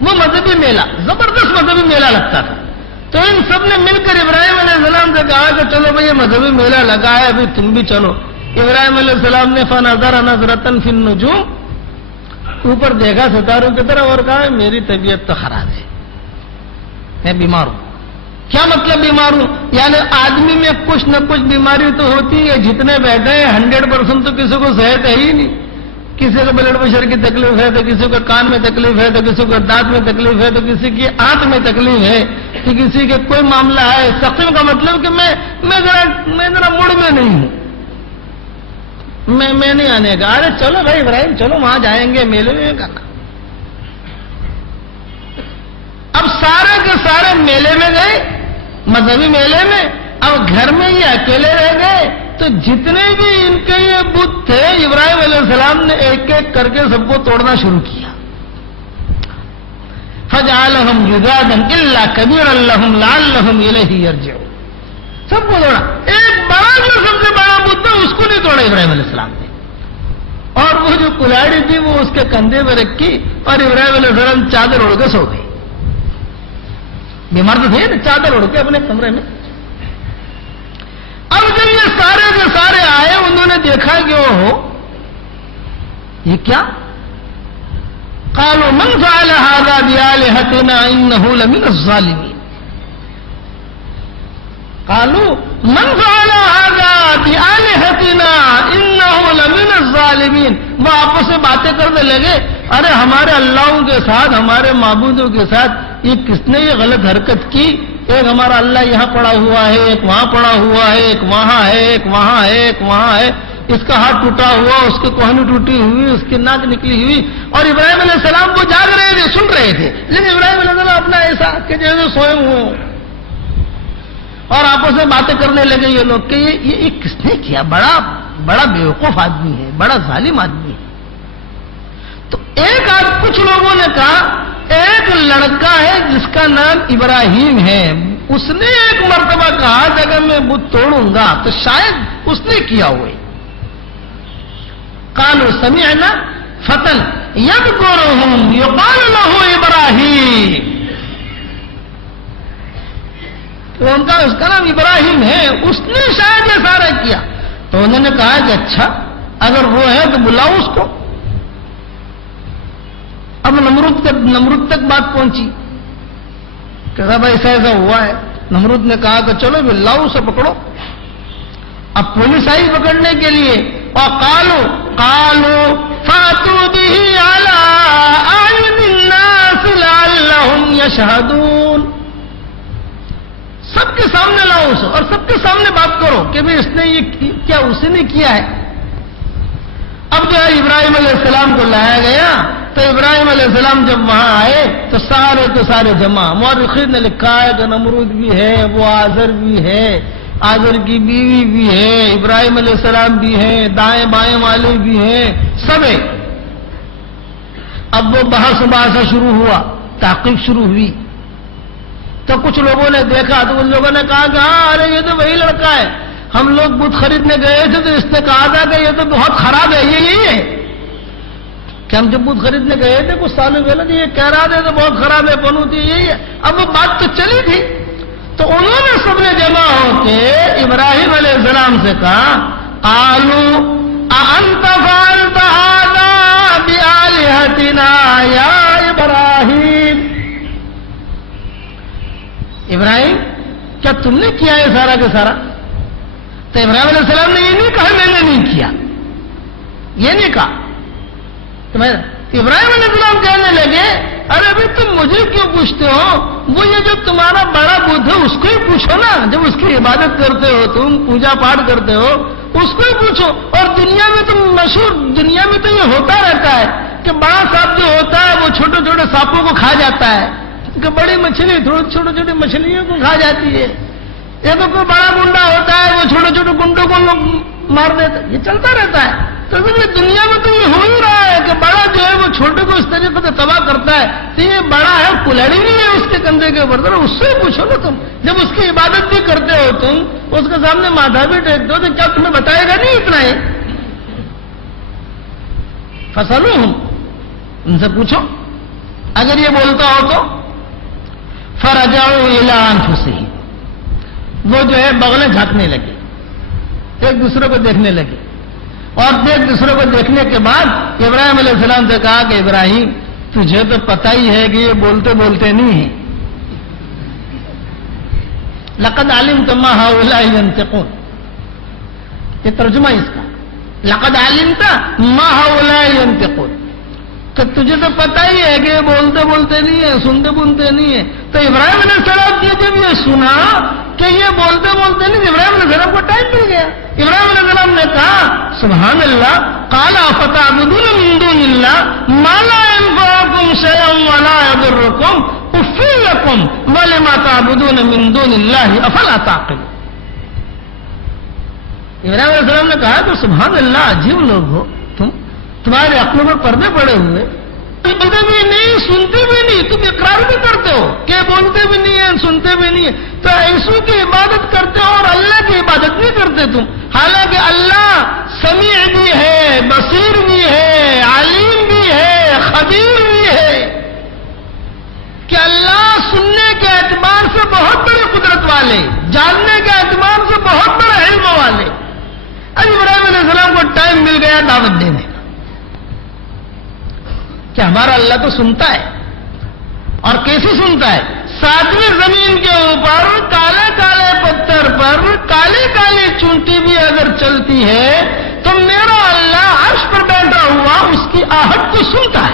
وہ مذہبی میلہ زبردست مذہبی میلہ لگتا تھا. تو ان سب نے مل کر ابراہیم علیہ السلام سے کہا کہ چلو بھائی یہ مذہبی میلہ لگا ہے, ابھی تم بھی چلو. ابراہیم علیہ السلام نے فنظر نظرۃ فی النجوم, اوپر دیکھا ستاروں کی طرف اور کہا میری طبیعت تو خراب ہے, میں بیمار ہوں. کیا مطلب بیمار ہوں؟ یعنی آدمی میں کچھ نہ کچھ بیماری تو ہوتی ہے. جتنے بیٹھے ہیں 100% تو کسی کو صحت ہے ہی نہیں. کسی کو بلڈ پریشر کی تکلیف ہے, تو کسی کو کان میں تکلیف ہے, تو کسی کو دانت میں تکلیف ہے, تو کسی کی آنکھ میں تکلیف ہے, تو کسی کے کوئی معاملہ ہے. سقیم کا مطلب کہ میں ذرا موڈ میں نہیں ہوں, میں نہیں آنے کا. ارے چلو بھائی ابراہیم چلو وہاں جائیں گے میلے میں کرنا. اب سارے کے سارے میلے میں گئے, مذہبی میلے میں. اب گھر میں یہ اکیلے رہ گئے. تو جتنے بھی ان کے یہ بت تھے ابراہیم علیہ السلام نے ایک ایک کر کے سب کو توڑنا شروع کیا. فجعلهم جذاذا الا كبيرا لهم لعلهم اليه يرجعون. سب کو توڑا. ایک بڑا جو سب سے بڑا بت تھا اس کو نہیں توڑا ابراہیم علیہ السلام نے, اور وہ جو کلاڑی تھی وہ اس کے کندھے پہ رکھی اور ابراہیم علیہ السلام چادر اڑ کے سو گئے. بیمار تو تھے, چادر اڑ کے اپنے کمرے میں. اب جب یہ سارے کے سارے آئے انہوں نے دیکھا کہ وہ یہ کیا؟ قالوا من فعل هذا بآلهتنا انه لمن الظالمين. قالوا من فعل هذا بآلهتنا انه لمن الظالمين. وہ آپس میں باتیں کرنے لگے, ارے ہمارے اللہوں کے ساتھ, ہمارے معبودوں کے ساتھ یہ کس نے یہ غلط حرکت کی؟ ایک ہمارا اللہ یہاں پڑا ہوا ہے, ایک وہاں پڑا ہوا ہے, ایک وہاں ہے, ایک وہاں ہے, ایک وہاں ہے. اس کا ہاتھ ٹوٹا ہوا, اس کی کوہنی ٹوٹی ہوئی, اس کی ناک نکلی ہوئی. اور ابراہیم علیہ السلام وہ جاگ رہے تھے, سن رہے تھے, لیکن ابراہیم علیہ السلام اپنا ایسا کہ جیسے سوئے ہوں, اور آپس میں باتیں کرنے لگے یہ لوگ کہ یہ کس نے کیا؟ بڑا بیوقوف آدمی ہے, بڑا ظالم آدمی ہے. تو کچھ لوگوں نے کہا ایک لڑکا ہے جس کا نام ابراہیم ہے, اس نے ایک مرتبہ کہا کہ اگر میں بت توڑوں گا تو شاید اس نے کیا ہوئے. قالوا سمعنا فتى يذكرهم يقال له ابراہیم. تو ان کا اس کا نام ابراہیم ہے, اس نے شاید یہ سارا کیا. تو انہوں نے کہا کہ اچھا اگر وہ ہے تو بلاؤ اس کو. اب نمرود تک بات پہنچی کہ بھائی ایسا ہوا ہے. نمرود نے کہا کہ چلو بھی لاؤ اسے پکڑو. اب پولیس آئی پکڑنے کے لیے, اور قالوا فاتوا به على اعين الناس لعلهم يشهدون. سب کے سامنے لاؤ اسے اور سب کے سامنے بات کرو کہ بھی اس نے یہ کیا, اسی نے کیا ہے. اب جو ہے ابراہیم علیہ السلام کو لایا گیا. تو ابراہیم علیہ السلام جب وہاں آئے تو سارے کے سارے جمع. مورخین نے لکھا ہے کہ نمرود بھی ہے, وہ آزر بھی ہے, آزر کی بیوی بھی ہے, ابراہیم علیہ السلام بھی ہیں, دائیں بائیں والے بھی ہیں, سب ہے. اب وہ بحث شروع ہوا, تحقیق شروع ہوئی. تو کچھ لوگوں نے دیکھا تو ان لوگوں نے کہا کہ ہاں ارے یہ تو وہی لڑکا ہے, ہم لوگ بت خریدنے گئے تھے تو اس نے کہا تھا کہ یہ تو بہت خراب ہے, یہی ہے کہ ہم جب بت خریدنے گئے تھے کچھ سالوں پہلے تو یہ کہہ رہا تھا تو بہت خراب ہے, بنوتی یہی ہے. اب وہ بات تو چلی تھی. تو انہوں نے سب نے جمع ہو کے ابراہیم علیہ السلام سے کہا قالوا اانت فعلت هذا بآلهتنا یا ابراہیم. ابراہیم کیا تم نے کیا ہے سارا کا سارا؟ تو ابراہیم علیہ السلام نے یہ نہیں کہا میں نے نہیں کیا, یہ نہیں کہا. ابراہیم علیہ السلام کہنے لگے ارے ابھی تم مجھے کیوں پوچھتے ہو؟ وہ یہ جو تمہارا بڑا بدھ ہے اس کو ہی پوچھو نا, جب اس کی عبادت کرتے ہو, تم پوجا پاٹ کرتے ہو, اس کو ہی پوچھو. اور دنیا میں تم مشہور, دنیا میں تو یہ ہوتا رہتا ہے کہ بڑا سانپ جو ہوتا ہے وہ چھوٹے چھوٹے سانپوں کو کھا جاتا ہے, کہ بڑی مچھلی چھوٹی چھوٹی مچھلیوں کو کھا جاتی ہے. یہ تو کوئی بڑا گنڈا ہوتا ہے وہ چھوٹے چھوٹے گنڈوں کو مار دیتا ہے, یہ چلتا رہتا ہے. تو دنیا میں تو یہ ہو ہی رہا ہے کہ بڑا جو ہے وہ چھوٹے کو اس طریقے سے تباہ کرتا ہے. تو یہ بڑا ہے, کلہڑی نہیں ہے اس کے کندھے کے اوپر, اس سے پوچھو نا تم. جب اس کی عبادت بھی کرتے ہو تم, اس کے سامنے ماتھا بھی ٹیکتے ہو, تو کیا تمہیں بتائے گا نہیں اتنا ہے؟ فسألوہم, ان سے پوچھو. اگر یہ بولتا ہو تو فرجعوا الی انفسہم، وہ جو ہے بغلیں جھانکنے لگے، ایک دوسرے کو دیکھنے لگے، اور ایک دوسرے کو دیکھنے کے بعد ابراہیم علیہ السلام سے کہا کہ ابراہیم تجھے تو پتہ ہی ہے کہ یہ بولتے بولتے نہیں ہیں، لقد علمت ما هؤلاء ينطقون، یہ ترجمہ اس کا، لقد علمت ما هؤلاء ينطقون، کہ تجھے تو پتہ ہی ہے کہ یہ بولتے بولتے نہیں ہے، سنتے بنتے نہیں ہے۔ تو ابراہیم علیہ السلام نے جب یہ سنا کہ یہ بولتے بولتے نہیں، ابراہیم علیہ السلام کو ٹائم مل گیا۔ ابراہیم علیہ السلام نے کہا سبحان اللہ، قال افتعبدون من دون اللہ ما لا ينفعكم شيئا ولا يضركم اف لكم ولما تعبدون من دون اللہ افلا تعقلون۔ ابراہیم علیہ السلام نے کہا کہ سبحان اللہ، عجیب لوگ ہو تم، تمہارے عقلوں میں پردے پڑے ہوئے، بولتے بھی نہیں سنتے بھی نہیں، تم اقرار بھی کرتے ہو کہ بولتے بھی نہیں ہیں سنتے بھی نہیں ہیں، تو ایسو کی عبادت کرتے ہو اور اللہ کی عبادت نہیں کرتے تم، حالانکہ اللہ سمیع بھی ہے، بصیر بھی ہے، علیم بھی ہے، خبیر بھی ہے، کہ اللہ سننے کے اعتبار سے بہت بڑی قدرت والے، جاننے کے اعتبار سے بہت بڑے علم والے۔ اب ابراہیم علیہ السلام کو ٹائم مل گیا دعوت دینے کا کہ ہمارا اللہ تو سنتا ہے، اور کیسے سنتا ہے؟ ساتویں زمین کے اوپر کالے کالے پتھر پر کالی کالی چونٹی بھی اگر چلتی ہے تو میرا اللہ عرش پر بیٹھا ہوا اس کی آہٹ کو سنتا